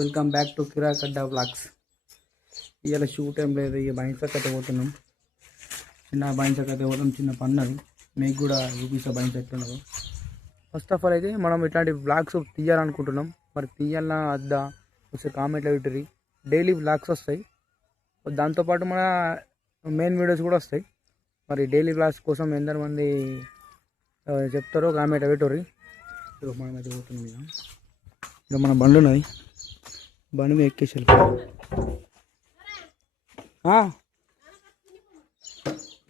Welcome back to Kirakadda vlogs. ఇవాళ shoot ఏం లేదు, ఇక బైన్సకైతే పోతున్నాం. చిన్న బైన్సకైతే పోతాం, చిన్న పన్నది మీకు కూడా చూపిస్తా బైన్స్ ఎట్లున్నదో. ఫస్ట్ ఆఫ్ ఆల్ అయితే మనం ఇట్లాంటి వ్లాగ్స్ తీయాలనుకుంటున్నాం. మరి తీయాలన్నా వద్దా ఒకసారి కామెంట్లో పెట్టిర్రి. డైలీ వ్లాగ్స్ వస్తాయి, దాంతోపాటు మన మెయిన్ వీడియోస్ కూడా వస్తాయి. మరి డైలీ వ్లాగ్స్ కోసం ఎంతమంది చెప్తారో కామెంట్లో పెట్టుర్రి. ఇక మనం అయితే పోతున్నాం. ఇక మన బండ్లు ఉన్నది, బండి మీద ఎక్కేసి వెళ్ళిపోయాం.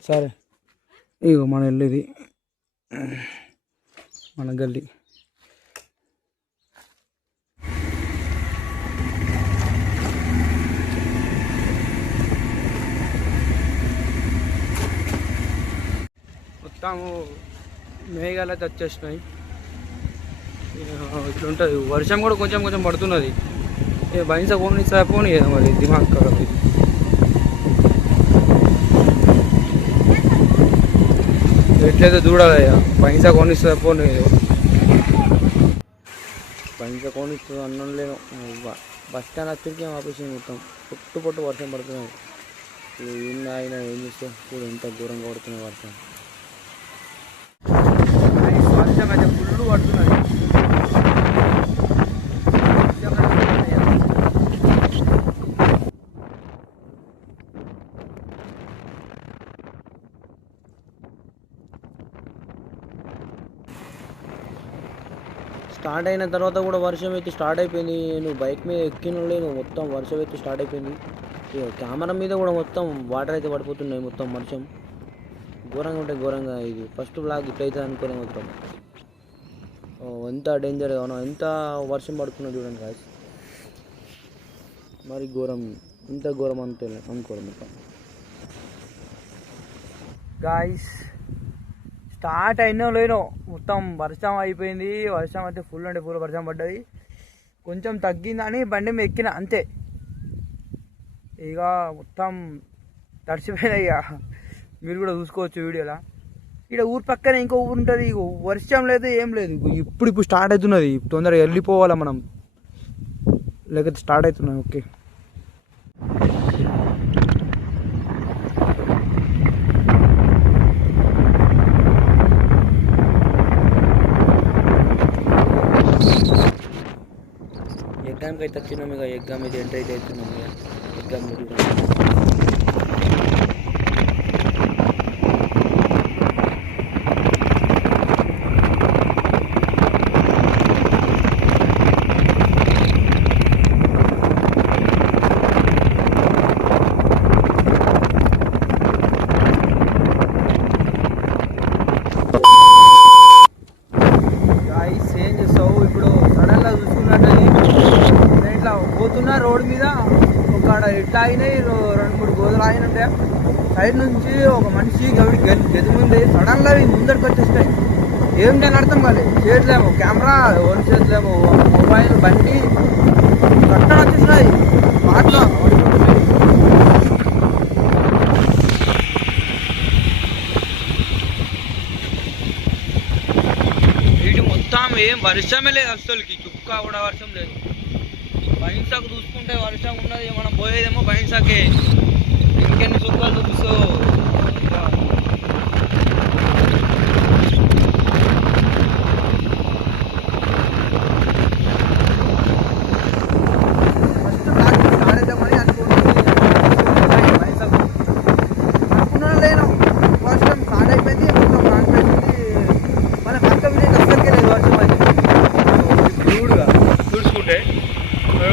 సరే, ఇగో మన వెళ్ళేది మన గల్లీ. మొత్తము మేఘాలు అయితే వచ్చేసినాయి. ఇట్లుంటుంది, వర్షం కూడా కొంచెం కొంచెం పడుతున్నది. బైన్సా పోనీ పోనీ మరి దిమాగ్ ఖరాబ్. ఎట్లయితే చూడాలయ్యా, బైన్సా కొనిస్తా పోనీ. బైన్సా కొనిస్తుంది అన్నం లేను. బస్ స్టాండ్ వచ్చరికి ఆపేసి మొత్తం పొట్టు పొట్టు వర్షం పడుతున్నాయి. ఇన్ని ఆయన ఏం చేస్తాం చూడు, ఎంత ఘోరంగా పడుతున్నాయి వర్షం. వర్షం అయితే ఫుల్ పడుతున్నది. స్టార్ట్ అయిన తర్వాత కూడా వర్షం అయితే స్టార్ట్ అయిపోయింది. నువ్వు బైక్ మీద ఎక్కినలేను, మొత్తం వర్షం అయితే స్టార్ట్ అయిపోయింది. కెమెరా మీద కూడా మొత్తం వాటర్ అయితే పడిపోతున్నాయి. మొత్తం వర్షం ఘోరంగా ఉంటాయి, ఘోరంగా. ఇది ఫస్ట్ బ్లాగ్ ఇట్లయితే అనుకోలే మొత్తం. ఎంత డేంజర్ అవునా, ఎంత వర్షం పడుతున్నా చూడండి గాయస్. మరి ఘోరం, ఇంత ఘోరం అంటే అనుకోవడం మొత్తం గాయస్. స్టార్ట్ అయినా లేనో మొత్తం వర్షం అయిపోయింది. వర్షం అయితే ఫుల్ అంటే ఫుల్ వర్షం పడ్డది. కొంచెం తగ్గిందని బండి మీద ఎక్కిన అంతే, ఇక మొత్తం తడిసిపోయినాయి. ఇక మీరు కూడా చూసుకోవచ్చు వీడియోలో. ఇక్కడ ఊరు పక్కనే ఇంకో ఊరు ఉంటుంది, వర్షం లేదు ఏం లేదు. ఇప్పుడు స్టార్ట్ అవుతున్నది, తొందరగా వెళ్ళిపోవాలా మనం, లేకపోతే స్టార్ట్ అవుతున్నాయి. ఓకే, ఎగ్జామ్కి అయితే వచ్చినాం. ఇక ఎగ్జామ్ అయితే ఎంటర్ అయితే అవుతున్నాం. ఇక ఎగ్జామ్ ఏం చేస్తావు ఇప్పుడు. సడన్గా చూసుకున్నట్టు ఇట్లా పోతున్నా రోడ్డు మీద ఒక ఇట్లా అయినాయి, 2-3 గోదలు ఆయన ఉంటాయి. సైడ్ నుంచి ఒక మనిషి గెదుముంది, సడన్గా ముందరికి వచ్చేసినాయి. ఏం నేను అర్థం కాలేదు. చేయట్లేము కెమెరా, ఓన్ చేయట్లేము మొబైల్, బండి కట్టడం వచ్చేసినాయి. వాటిలో వీటి మొత్తం ఏం వర్షమే లేదు అసలుకి, చుక్క కూడా వర్షం లేదు. బైన్సాకు చూసుకుంటే వర్షం ఉన్నది, మనం పోయేదేమో బైన్సాకే. ఇంకెన్ని చుక్కలు చూపిస్తూ ఫస్ట్ ఆడేద్దామని అనుకుంటున్నాను. బైన్సాకు అనుకున్నా లేను, వర్షం స్టార్ట్ అయిపోయింది. మొత్తం రానిపోయింది. మన పక్క విలేజ్ అసలుకే లేదు వర్షం. అది చూడుగా చూసుకుంటే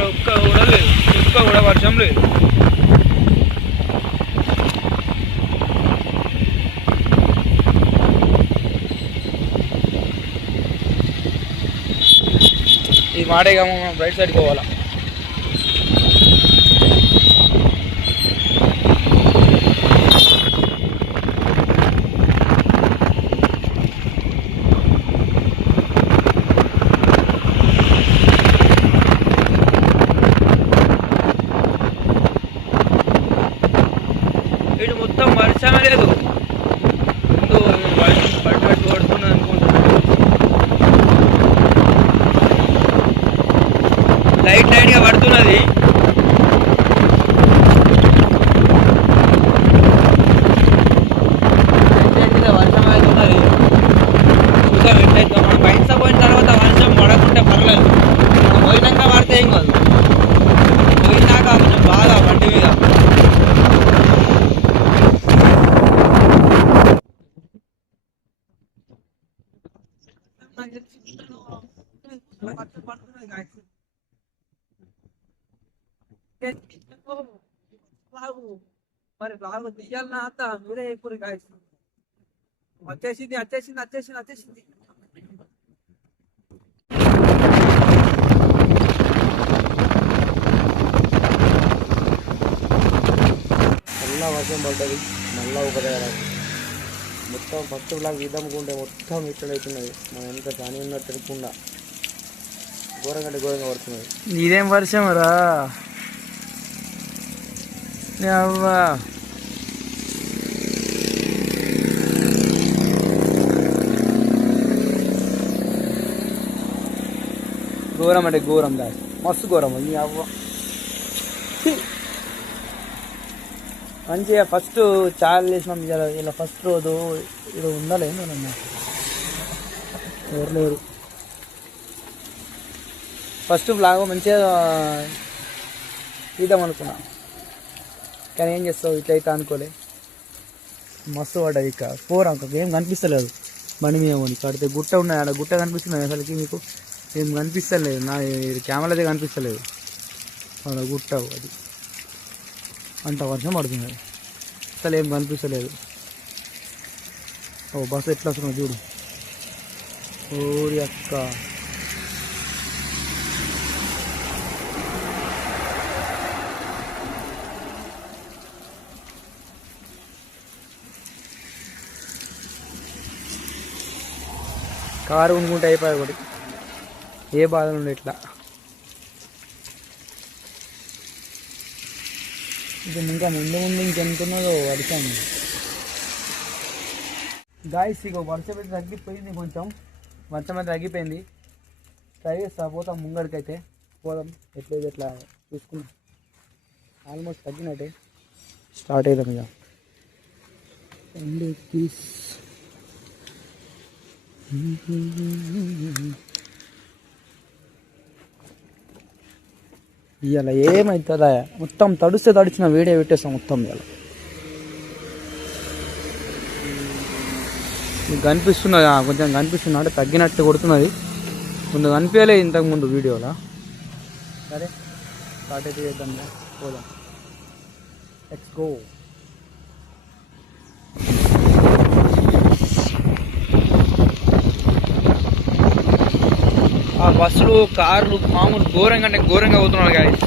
ఒక్క కూడా లేదు, ఒక్క కూడా వర్షం లేదు. ఈ మాటేగా మనం రైట్ సైడ్కి పోవాలా. ఇటు మొత్తం వర్షమే లేదు. పట్టు కొడుతుంది అనుకుంటున్నాను. లైట్ లైట్గా పడుతుంది. ఉన్నది. వర్షం అవుతున్నది చూసాం ఎట్లయితే. మనం బయట పోయిన తర్వాత వర్షం పడకుంటే పర్లేదు, పోయినాక పడితే ఏం కాదు. పోయినాక కొంచెం బాగా బండి మీద మరి బాగా తీయాలన్నా అంత మీరే ఎక్కువ వచ్చేసింది వచ్చేసింది వచ్చేసింది వచ్చేసింది. మళ్ళా వర్షం పడ్డది, మళ్ళా ఒక దగ్గర మొత్తం ఫస్ట్ బ్లాక్ తీద్దాముకుంటే మొత్తం ఇక్కడ అవుతున్నది. మనం ఎంత పని ఉన్నట్టు తిరగకుండా ఘోరంగా ఘోరంగా పడుతున్నది. ఇదేం వర్షం రా అవ్వా. ఘోరం అంటే ఘోరం దా, మస్తు ఘోరం నీ అవ్వ. మంచిగా ఫస్ట్ చాలా చేసినాం ఇలా ఫస్ట్ రోజు. ఇది ఉండాలేను నన్ను ఎవరు లేరు. ఫస్ట్ బ్లాగ్ మంచిగా తీద్దాం అనుకున్నా, కానీ ఏం చేస్తావు ఇట్లయితే అనుకోలే. మస్తు పడ్డది ఇక ఫోర్ అంక ఏం కనిపిస్తలేదు. బండి మీద పోనీ కడితే గుట్ట ఉన్నాయి, ఆడ గుట్ట కనిపిస్తుంది అసలుకి మీకు ఏం కనిపిస్తలేదు. నా కెమెరా అయితే కనిపిస్తలేదు ఆడ గుట్ట. అది అంత వర్షం పడుతుంది, అసలు ఏం కనిపిస్తలేదు. ఓ బస్సు ఎట్లా వస్తున్నా చూడు. ఓరి అక్క కారు కొనుక్కుంటే అయిపోయాయి ఒకటి, ఏ బాధలు ఉండే ఇట్లా. ఇంకా ముందు ముందు ఇంకెంతున్నదో వర్షం. గాయస్ ఇక వర్షం అయితే తగ్గిపోయింది, కొంచెం వర్షం అయితే తగ్గిపోయింది. ట్రై చేస్తా పోతాం ముంగడికైతే పోదాం. ఎట్లయితే ఎట్లా చూసుకున్నాం, ఆల్మోస్ట్ తగ్గినట్టే. స్టార్ట్ అవుతాం ఇక. ఇవాళ ఏమవుతుందా మొత్తం తడిస్తే తడిచిన వీడియో పెట్టేస్తాం మొత్తం. ఇవాళ మీకు కనిపిస్తున్నది, కొంచెం కనిపిస్తుంది అంటే తగ్గినట్టు కొడుతున్నది. ముందు కనిపించలేదు ఇంతకుముందు వీడియోలో. సరే స్టార్ట్ అయితే చేద్దాం, పోదాం. Let's go. ఆ బస్సులు కార్లు మామూలు ఘోరంగా అంటే ఘోరంగా అవుతున్నాడు గాయస్.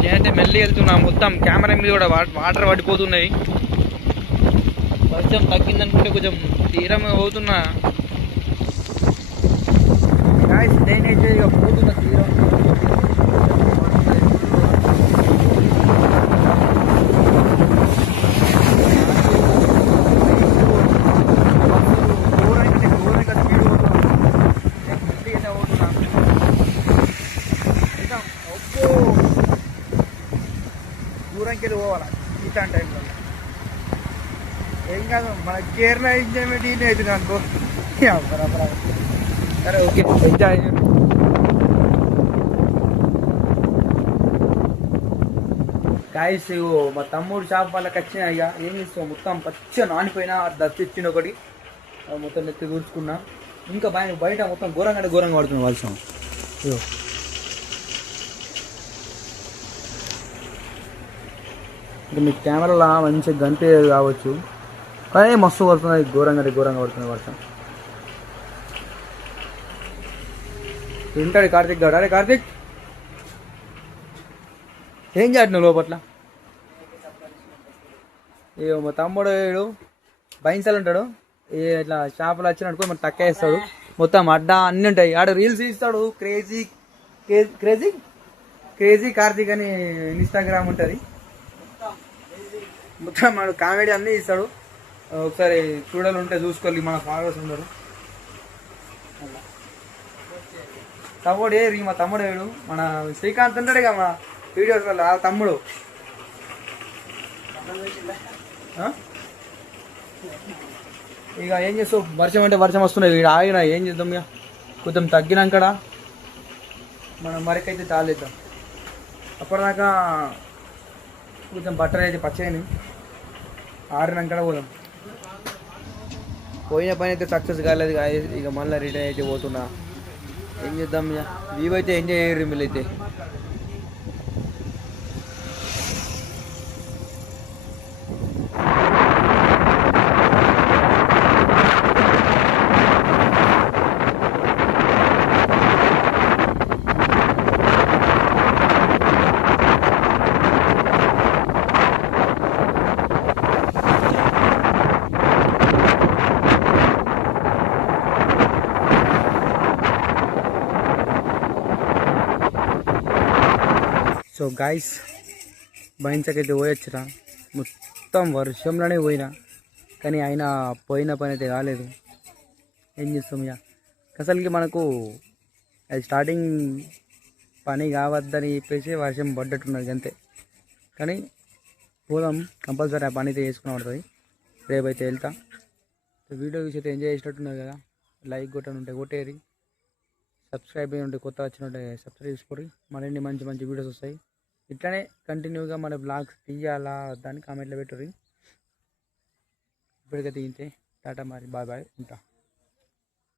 నేనైతే మెల్లి వెళ్తున్నా, మొత్తం కెమెరా మీద కూడా వాటర్ పడిపోతున్నాయి. వర్షం తగ్గిందనుకుంటే కొంచెం తీరంగా అవుతున్నా గాయస్. నేనైతే ఇక పోతున్నా తీరం. దూరంకి పోవాలా ఇట్లాంటి టైంలో ఏం కాదు, మన కేరళ ఎంజాయ్మెంట్ ఈయన అవుతుంది అనుకో. బరాబరా. సరే ఓకే, ఎంజాయ్. గాయస్ మా తమ్ముడు షాప్ వాళ్ళకి వచ్చినా ఇక ఏం చేస్తాం, మొత్తం పచ్చ నానిపోయినా దస్తు ఇచ్చిండు ఒకటి, మొత్తం నెత్తి దూర్చుకున్నా. ఇంకా బయట మొత్తం ఘోరంగా అంటే ఘోరంగా పడుతుంది వర్షం. ఇగో ఇంకా మీ కెమెరాలో మంచిగా కనిపించేది కావచ్చు, కానీ మస్తు పడుతుంది, ఘోరంగా పడుతుంది వర్షం. తింటాడు కార్తీక్ గారు. అరే కార్తీక్ ఏం చేస్తున్నావు లోపట్ల? ఏ మా తమ్ముడు బైన్సాలు ఉంటాడు, ఇట్లా షాపులో వచ్చినట్టు మనం టక్క వేస్తాడు, మొత్తం అడ్డా అన్నీ ఉంటాయి. ఆడ రీల్స్ తీస్తాడు. క్రేజీ క్రేజీ క్రేజీ కార్తీక్ అని ఇన్స్టాగ్రామ్ ఉంటుంది, మొత్తం మన కామెడీ అన్నీ ఇస్తాడు. ఒకసారి చూడాలి ఉంటే చూసుకోవాలి, మన ఫాలోవర్స్ ఉండరు. సపోర్ట్ చేయరు మా తమ్ముడు వేడు మన శ్రీకాంత్ ఉంటాడు ఇక మా వీడియోస్ వల్ల ఆ తమ్ముడు ఇక ఏం చేస్తావు వర్షం అంటే వర్షం వస్తున్నాయి వీడు ఆగిన ఏం చేద్దాం ఇక కొంచెం తగ్గినాకడ మనం మరికైతే తాళేద్దాం అప్పటిదాకా కొంచెం బట్టలు అయితే పచ్చని ఆరినాకడ పోదాం పోయిన పని అయితే సక్సెస్ కాలేదు ఇక మళ్ళీ రిటర్న్ అయితే పోతున్నా ఏం చేద్దాం ఇక వీవ్ అయితే ఎంజాయ్ చేయరు వీళ్ళైతే సో గాయస్ బైన్సకైతే పోయొచ్చురా మొత్తం వర్షంలోనే పోయినా కానీ ఆయన పోయిన పని అయితే కాలేదు ఏం చేస్తాం ఇక అసలుకి మనకు అది స్టార్టింగ్ పని కావద్దని చెప్పేసి వర్షం పడ్డట్టున్నది అంతే కానీ పోదాం కంపల్సరీ ఆ పని అయితే చేసుకుని పడుతుంది రేపైతే వెళ్తా వీడియో చూసి అయితే ఎంజాయ్ చేసినట్టున్నది కదా లైక్ కొట్టని ఉంటే కొట్టేరి సబ్స్క్రైబ్ అయ్యి ఉంటే కొత్త వచ్చినట్టే సబ్స్క్రైబ్ చేసుకోరి మరిన్ని మంచి మంచి వీడియోస్ వస్తాయి ఇట్లానే కంటిన్యూగా మన బ్లాగ్స్ తీయాలా దాన్ని కామెంట్లో పెట్టుర్రి ఇప్పటికైతే ఇంతే టాటా మరి బాయ్ బాయ్ ఉంటా